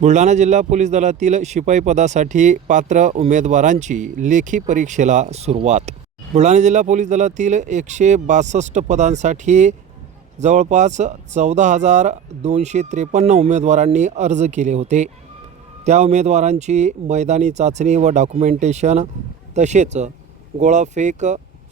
बुलढाणा जिल्हा पोलीस दलातील शिपाई पदासाठी पात्र उमेदवारांची लेखी परीक्षेला सुरुवात। बुलढाणा जिल्हा पोलीस दलातील 162 पदांसाठी जवळपास 14,253 उमेदवारांनी अर्ज केले होते। त्या उमेदवारांची मैदानी चाचणी व डॉक्युमेंटेशन तसेच गोळाफेक,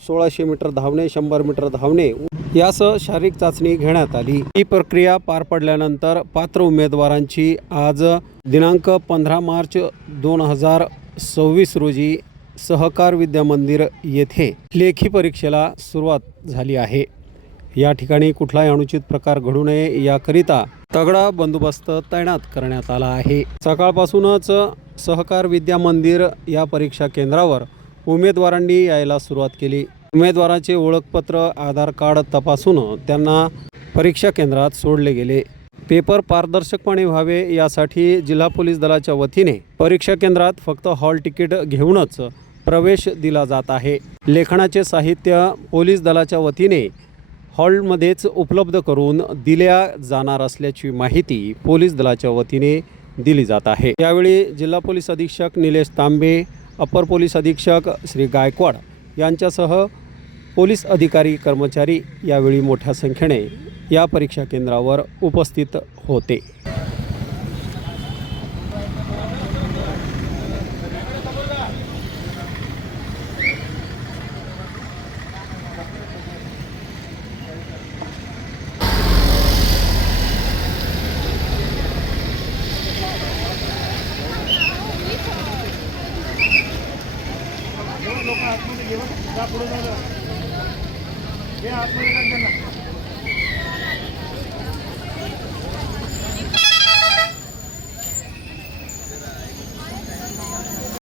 1600 मीटर धावणे, 100 मीटर धावणे यासह शारीरिक चाचणी घेण्यात आली। ही प्रक्रिया पार पडल्यानंतर पात्र उमेदवारांची आज दिनांक 15 मार्च 2026 रोजी सहकार विद्या मंदिर येथे लेखी परीक्षेला सुरुवात झाली आहे। या ठिकाणी कुठलाही अनुचित प्रकार घडू नये याकरिता तगडा बंदोबस्त तैनात करण्यात आला आहे। सकाळपासूनच सहकार विद्या मंदिर या परीक्षा केंद्रावर उमेदवारांनी यायला सुरुवात केली। उमेदवाराचे ओळखपत्र, आधार कार्ड तपासून त्यांना परीक्षा केंद्रात सोडले गेले। पेपर पारदर्शकपणे व्हावे यासाठी जिल्हा पोलीस दलाच्या वतीने परीक्षा केंद्रात फक्त हॉल तिकीट घेऊनच प्रवेश दिला जात आहे। लेखनाचे साहित्य पोलीस दलाच्या वतीने हॉलमध्येच उपलब्ध करून दिल्या जाणार असल्याची माहिती पोलीस दलाच्या वतीने दिली जात आहे। यावेळी जिल्हा पोलीस अधीक्षक निलेश तांबे, अपर पोलीस अधीक्षक श्री गायकवाड यांच्यासह पोलीस अधिकारी कर्मचारी यावेळी मोठ्या संख्येने या परीक्षा केंद्रावर उपस्थित होते। लोक आतमध्ये घेऊन पुढे जाऊ. हे आतमध्ये